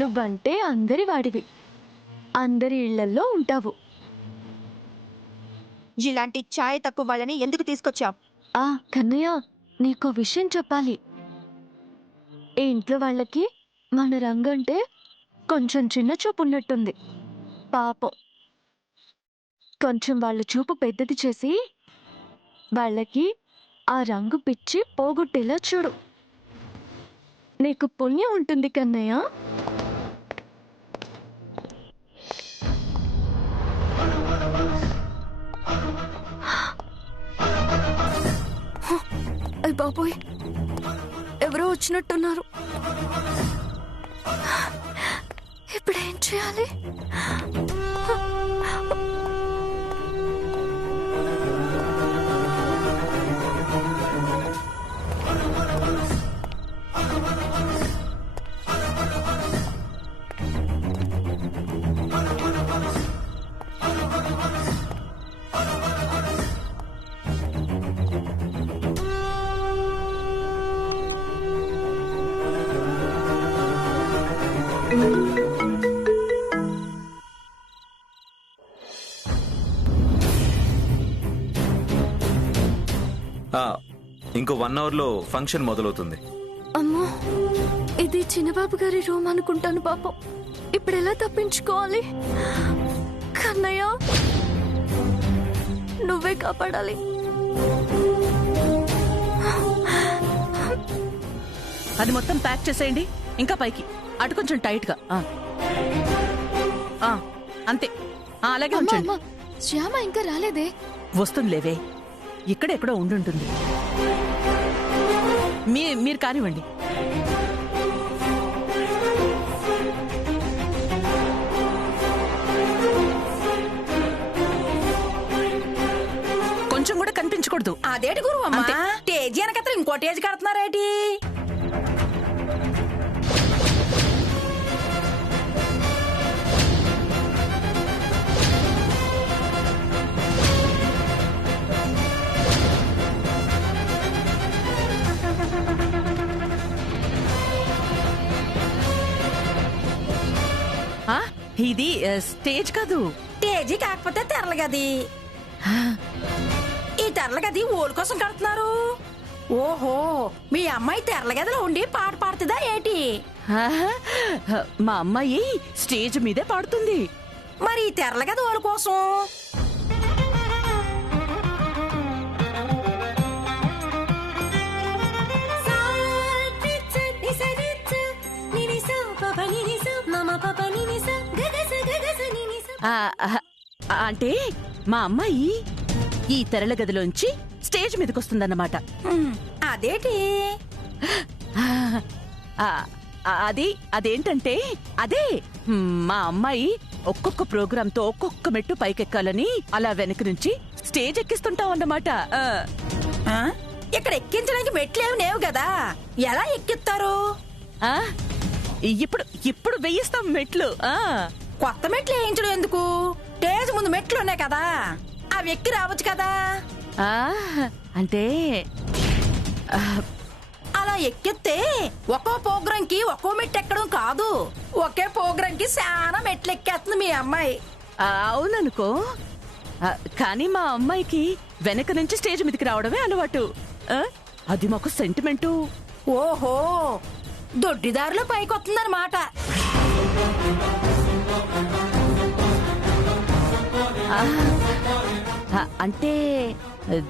నువ్వంటే అందరి వాడివి, అందరి ఇళ్లల్లో ఉంటావు. ఇలాంటి ఛాయ్ తక్కువ వాళ్ళని ఎందుకు తీసుకొచ్చావు? కన్నయ్య, నీకో విషయం చెప్పాలి. ఈ ఇంట్లో వాళ్ళకి మన రంగంటే కొంచెం చిన్న చూపు ఉన్నట్టుంది. పాపం, కొంచెం వాళ్ళ చూపు పెద్దది చేసి వాళ్ళకి ఆ రంగు పిచ్చి పోగొట్టేలా చూడు. నీకు పుణ్యం ఉంటుంది కన్నయ్య. అయ్ బాబోయ్, ఎవరో వచ్చినట్టున్నారు. ఇప్పుడేం చేయాలి? ఇంకో 1 అవర్లో ఫంక్షన్ మొదలవుతుంది. అమ్మో, ఇది చిన్నబాబు గారి రూమ్ అనుకుంటాను. పాపం, ఇప్పుడు ఎలా తప్పించుకోవాలి? కన్నయ్య, నువ్వే కాపాడాలి. అది మొత్తం ప్యాక్ చేసేయండి. ఇంకా పైకి అటు కొంచెం టైట్ గా. అంతే, అలాగే ఉంచండి. శ్యామ ఇంకా రాలేదే? వస్తుందిలేవే, ఇక్కడెక్కడో ఉండుంటుంది. మీరు కానివ్వండి. కొంచెం కూడా కనిపించకూడదు. అదేటి గురువు అమ్మ, టేజీ వెనకత్ర ఇంకో టేజీ కడుతున్నారేటి? ఇది స్టేజ్ కాదు. టేజీ కాకపోతే తెరల గది. ఈ తెరల గది ఓళ్ళ కోసం కడుతున్నారు. ఓహో, మీ అమ్మాయి తెరల గదిలో ఉండి పాట పాడుతుందా ఏటి? మా అమ్మాయి స్టేజ్ మీదే పాడుతుంది. మరి ఈ తెరల గది ఓళ్ళ కోసం. అంటే మా అమ్మాయి ఈ తెరల గదిలోంచి స్టేజ్ మీదకొస్తుందన్నమాట. అదేటి? అదేంటంటే అదే మా అమ్మాయి ఒక్కొక్క ప్రోగ్రామ్ తో ఒక్కొక్క మెట్టు పైకెక్కాలని అలా వెనక నుంచి స్టేజ్ ఎక్కిస్తుంటాం అన్నమాట. ఇక్కడ ఎక్కించడానికి మెట్లేవి లేవు కదా, ఎలా ఎక్కిస్తారు? ఇప్పుడు వేయిస్తాం మెట్లు. కొత్త మెట్లు వేయించడం ఎందుకు? స్టేజ్ ముందు మెట్లు ఉన్నాయి కదా, అవి ఎక్కి రావచ్చు కదా. అంటే అలా ఎక్కితే ఒక్కో ప్రోగ్రాం కి ఒక్కో మెట్టు ఎక్కడం కాదు, ఒకే ప్రోగ్రాం కి చాలా మెట్లు ఎక్కేస్తుంది మీ అమ్మాయి. అవుననుకో, కానీ మా అమ్మాయికి వెనక నుంచి స్టేజ్ మీదకి రావడమే అలవాటు. అది మాకు సెంటిమెంటు. ఓహో, దొడ్డిదారిలో పైకి వస్తుందన్నమాట. అంటే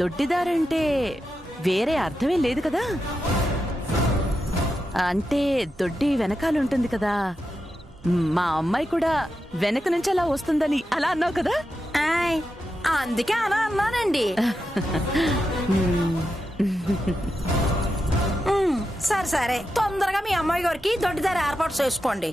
దొడ్డిదారంటే వేరే అర్థమే లేదు కదా. అంటే దొడ్డి వెనకాలుంటుంది కదా. మా అమ్మాయి కూడా వెనక నుంచి అలా వస్తుందని అలా అన్నావు కదా. అందుకే అలా అన్నానండి. సరే సరే, తొందరగా మీ అమ్మాయి గారికి దొడ్డిదారి ఏర్పాటు చేసుకోండి.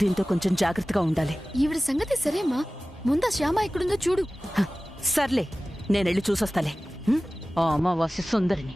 దీంతో కొంచెం జాగ్రత్తగా ఉండాలి. ఈవిడ సంగతి సరేమ్మా, ముందా శ్యామ ఎక్కడుందో చూడు. సర్లే, నేనెళ్ళి చూసొస్తాలే. అమావాస్య సుందరిని.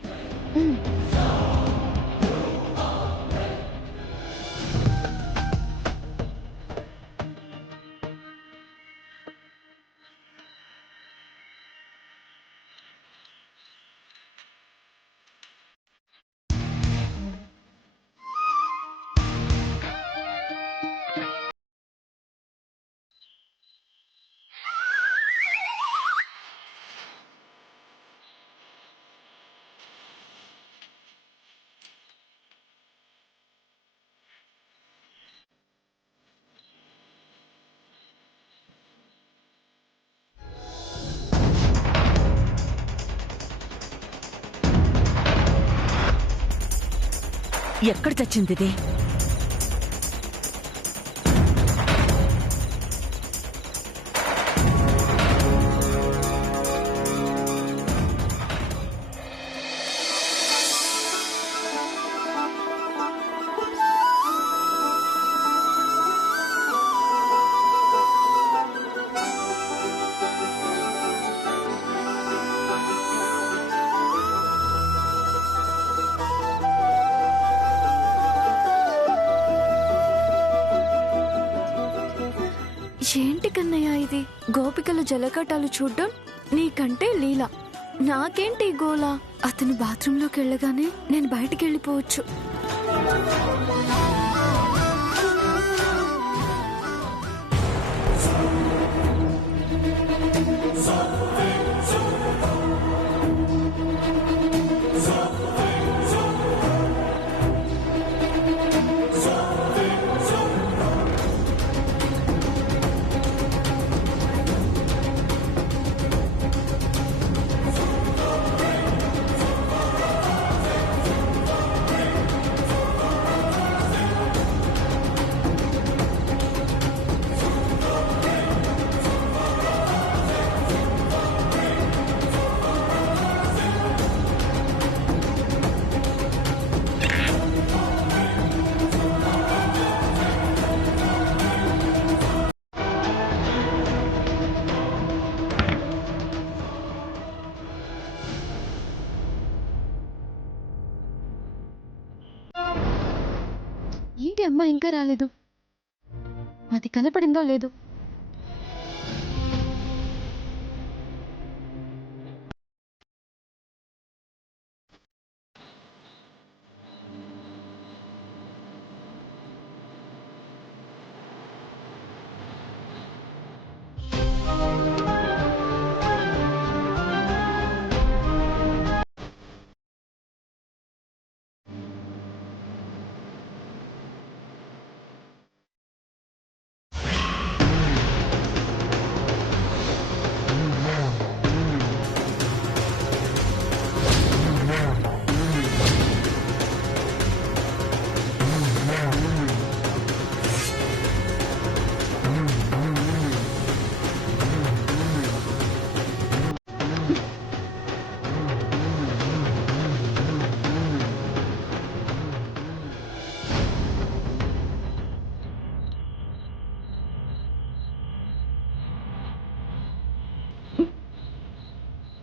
ఎక్కడ చచ్చింది ఇది? ఏంటి కన్నయ్య ఇది? గోపికల జలకటాలు చూడ్డం నీకంటే లీల, నాకేంటి ఈ గోల? అతను బాత్రూంలోకి వెళ్ళగానే నేను బయటికి వెళ్ళిపోవచ్చు. ఏంటి అమ్మ ఇంకా రాలేదు? అది కనపడిందో లేదు?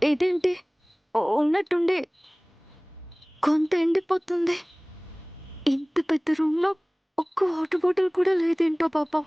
ఇదేంటి ఉన్నట్టుండి కొంత ఎండిపోతుంది. ఇంత పెద్ద రూమ్లో ఒక్క వాటర్ బాటిల్ కూడా లేదేంటో పాపం.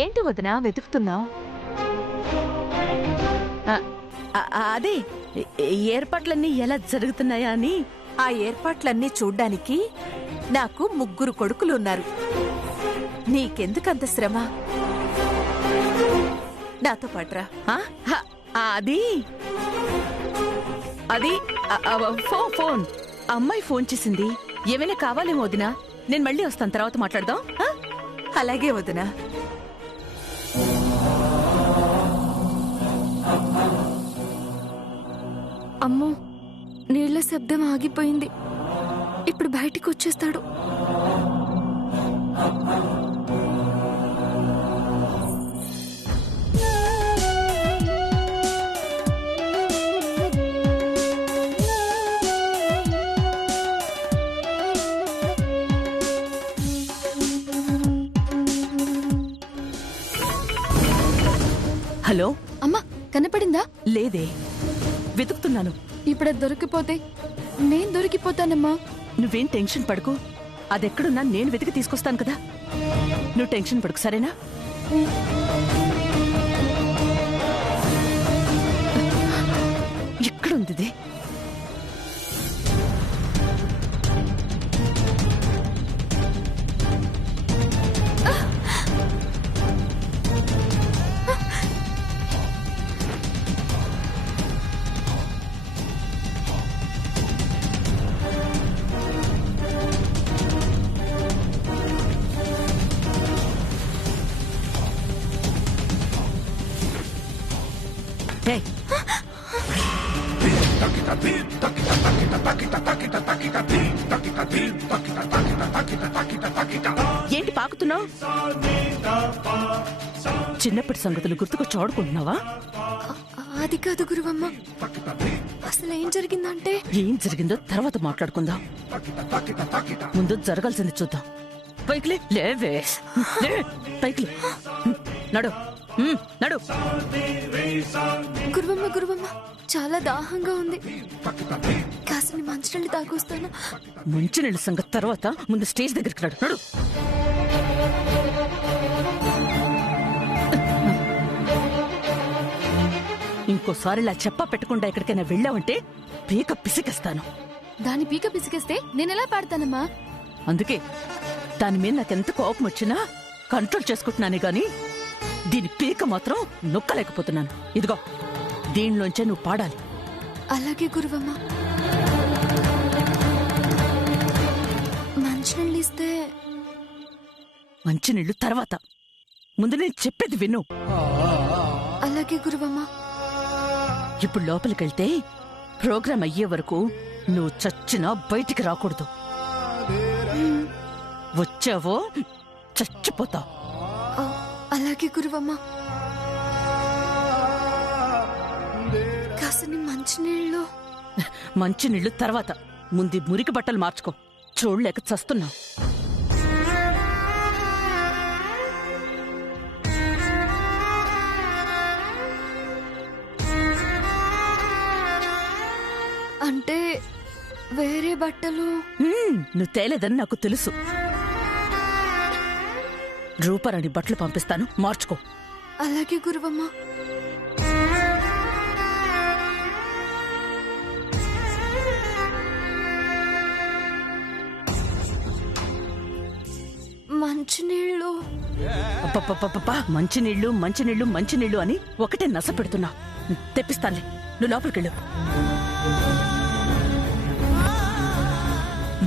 ఏంటి వదినా వెతుకుతున్నావు? అదే ఏర్పాట్లన్నీ ఎలా జరుగుతున్నాయా అని. ఆ ఏర్పాట్లన్నీ చూడ్డానికి నాకు 3 కొడుకులు ఉన్నారు. నీకెందుకంత శ్రమ? నాతో పాటురా. అది అది ఫోన్ అమ్మాయి ఫోన్ చేసింది. ఏమైనా కావాలేమో వదినా? నేను మళ్ళీ వస్తాను, తర్వాత మాట్లాడదాం. అలాగే వదినా. అమ్మో, నీళ్ల శబ్దం ఆగిపోయింది. ఇప్పుడు బయటికి వచ్చేస్తాడు. హలో అమ్మా, కనపడిందా? లేదే, వెతుకుతున్నాను. ఇప్పుడు అది దొరికిపోతే నేను దొరికిపోతానమ్మా. నువ్వేం టెన్షన్ పడుకో, అదెక్కడున్నా నేను వెతికి తీసుకొస్తాను కదా. నువ్వు టెన్షన్ పడుకు, సరేనా? ఎక్కడుంది? ఏయ్, ఏంటి పాకుతున్నావు? చిన్నప్పటి సంగతులు గుర్తుకొచ్చి ఆడుకుంటున్నావా? అది కాదు గురువమ్మ, అసలు ఏం జరిగిందంటే ఏం జరిగిందో తర్వాత మాట్లాడుకుందాం. ముందు జరగాల్సింది చూద్దాం. పైకి లేవే, లే, పైకి లే. నడు, నడు. గురువమ్మ గురువమ్మ చాలా దాహంగా ఉంది, కాసిని మంచినీళ్ళు తాగొస్తాను. మంచినీళ్ళ సంగతి తర్వాత ముందు స్టేజ్ దగ్గరికి నడు. నడు. ఇంకోసారి ఇలా చెప్పా పెట్టకుండా ఎక్కడికైనా వెళ్ళావంటే పీక పిసికేస్తాను. దాని పీక పిసికేస్తే నేనెలా పాడతానమ్మా? అందుకే దాని మీద నాకెంత కోపం వచ్చినా కంట్రోల్ చేసుకుంటున్నానే గాని దీని పీక మాత్రం నొక్కలేకపోతున్నాను. ఇదిగో దీనిలోంచే నువ్వు పాడాలి. అలాగే గురువమ్మ. మంచినీళ్ళు ఇస్తే మంచినీళ్ళు తర్వాత, ముందు నేను చెప్పేది విను. అలాగే గురువమ్మ. ఇప్పుడు లోపలికెళ్తే ప్రోగ్రాం అయ్యే వరకు నువ్వు చచ్చినా బయటికి రాకూడదు. వచ్చావో చచ్చిపోతావు. ఆ, అలాగే గురువమ్మ. కాసిని మంచినీళ్ళు. మంచినీళ్ళు తర్వాత, ముందు మురికి బట్టలు మార్చుకో. చూడలేక చస్తున్నావు. అంటే వేరే బట్టలు? నువ్వు తేలేదని నాకు తెలుసు. రూపారాణి బట్టలు పంపిస్తాను, మార్చుకో. అలాగే గురువమ్మ. మంచినీళ్ళు. అబ్బబ్బబ్బబ్బా, మంచినీళ్ళు మంచినీళ్ళు మంచినీళ్ళు అని ఒకటే నస పెడుతున్నా. తెప్పిస్తానులే, నువ్వు లోపలికెళ్ళు.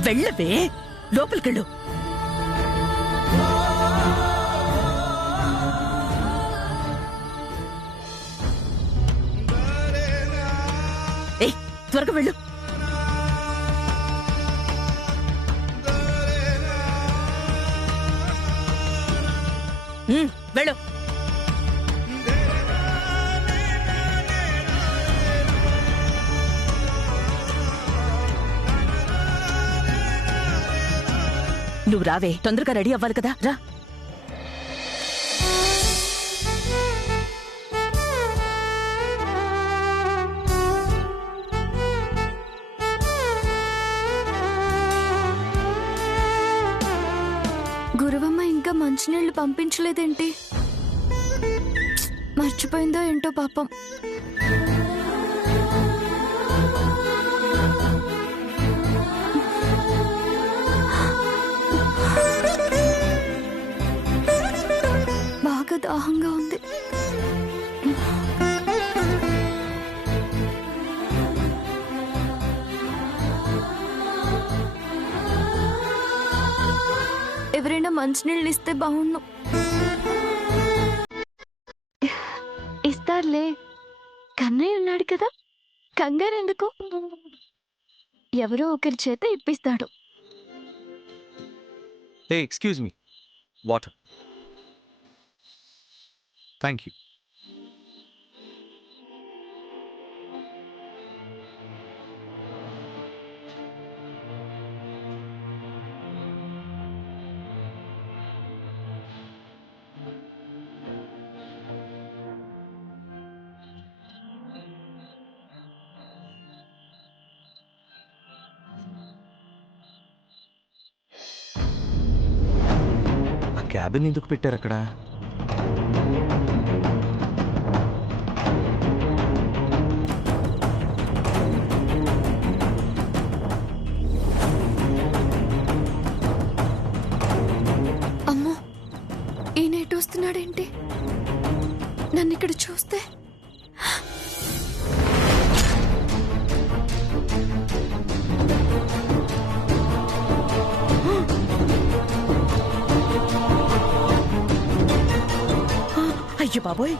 వెళ్ళవే, లోపలికెళ్ళు. ఏయ్, త్వరగా వెళ్ళు. వెళ్ళు. నువ్వు రావే, తొందరగా రెడీ అవ్వాలి కదా, రా. గురువమ్మ ఇంకా మంచినీళ్ళు పంపించలేదేంటి? మర్చిపోయిందో ఏంటో పాపం. బాగా దాహంగా ఉంది. ఎవరైనా మంచినీళ్ళు ఇస్తే బాగుండు. ఇస్తారులే, కన్నయ్య ఉన్నాడు కదా, కంగారు ఎందుకు? ఎవరో ఒకరి చేత ఇప్పిస్తాడు. Hey, excuse me. Water. Thank you. Cabin ఎందుకు పెట్టారు అక్కడ? అమ్మో, ఈయన ఎటు వస్తున్నాడేంటి? నన్ను ఇక్కడ చూస్తే అయ్యో బాబోయ్,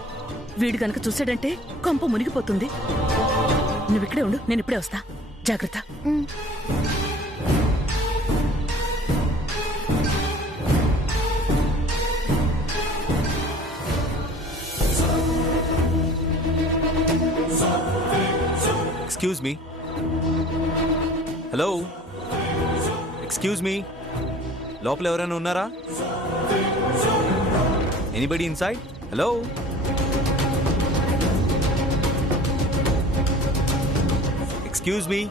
వీడు గనక చూసాడంటే కొంప మునిగిపోతుంది. నువ్విక్కడే ఉండు, నేను ఇప్పుడే వస్తా. జాగ్రత్త. Excuse me. Hello, excuse me. లోపల ఎవరైనా ఉన్నారా? Anybody inside? Hello. Excuse me.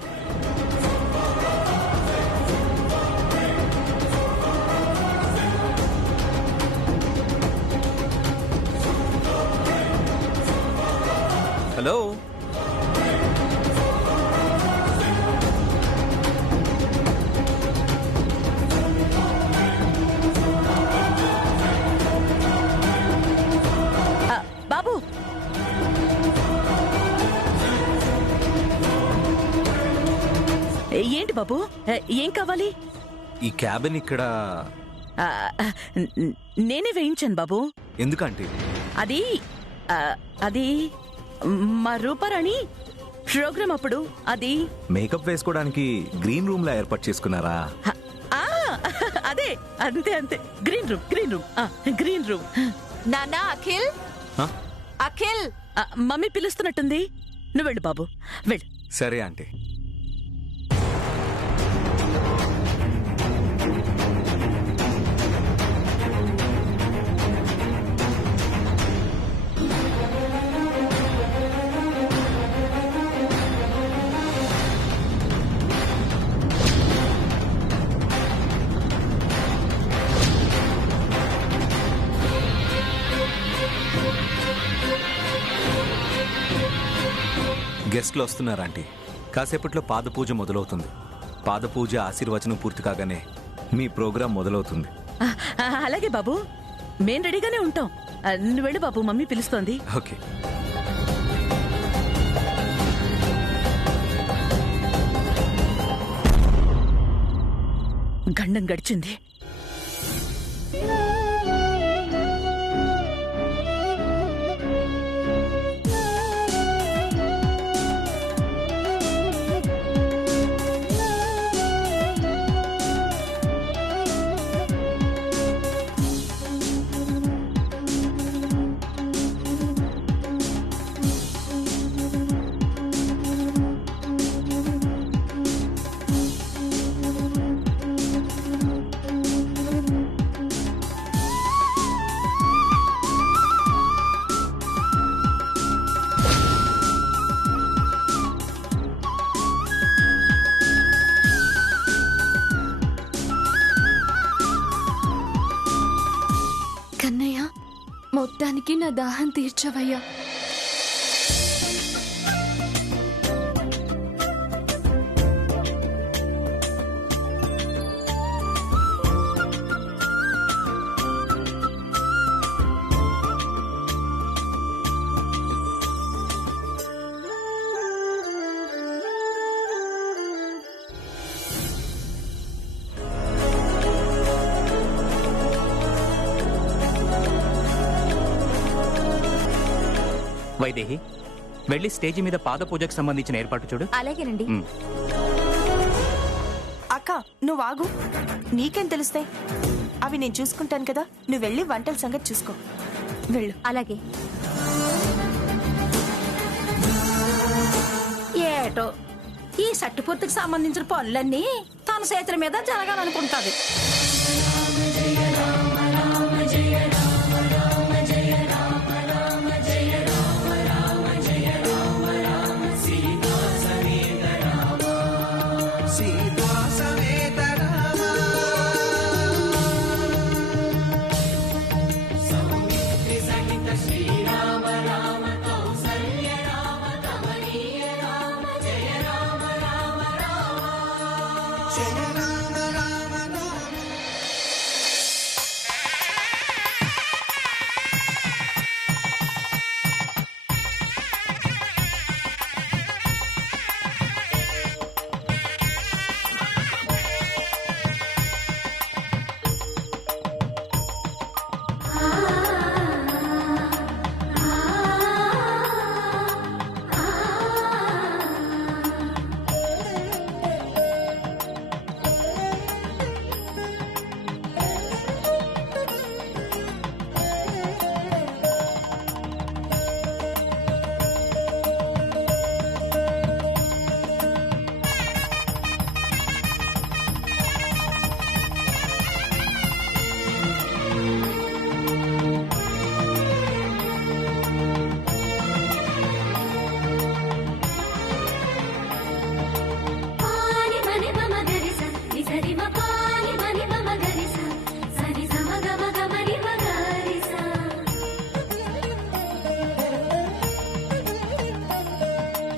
Hello. బాబు, ఏంటి బాబు, ఏం కావాలి? ఈ క్యాబిన్ ఇక్కడ ఆ, నేనే వేయించాను బాబు. ఎందుకంటే అది ఆ, అది మా రూపారాణి ప్రోగ్రామ్ అప్పుడు అది మేకప్ వేసుకోవడానికి గ్రీన్ రూమ్ లా ఏర్పాటు చేసుకున్నారా? ఆ, అదే, అంతే అంతే. Green room, green room, green room. నానా అఖిల్, హ? అఖిల్. మమ్మీ పిలుస్తున్నట్టుంది. నువ్వు వెళ్ళు బాబు, వెళ్ళు. సరే ఆంటీ. గెస్ట్లు వస్తున్నారు ఆంటీ. కాసేపట్లో పాదపూజ మొదలవుతుంది. పాదపూజ ఆశీర్వచనం పూర్తి కాగానే మీ ప్రోగ్రాం మొదలవుతుంది. అలాగే బాబు, మేం రెడీగానే ఉంటాం. నువ్వు వెళ్ళు బాబు, మమ్మీ పిలుస్తోంది. ఓకే. గండం గడిచింది. కన్నయ్య, మొత్తానికి నా దాహం తీర్చవయ్యా. వైదేహి, వెళ్ళి స్టేజి మీద పాద పూజకు సంబంధించిన ఏర్పాటు చూడు. అలాగేనండి. అక్క, నువ్వు ఆగు. నీకేం తెలుస్తాయి? అవి నేను చూసుకుంటాను కదా. నువ్వు వెళ్ళి వంటల సంగతి చూసుకో. వెళ్ళు. అలాగే. ఏటో ఈ సట్టిపొత్తుకు సంబంధించిన పనులన్నీ తన చేతుల మీద జరగాలనుకుంటాది.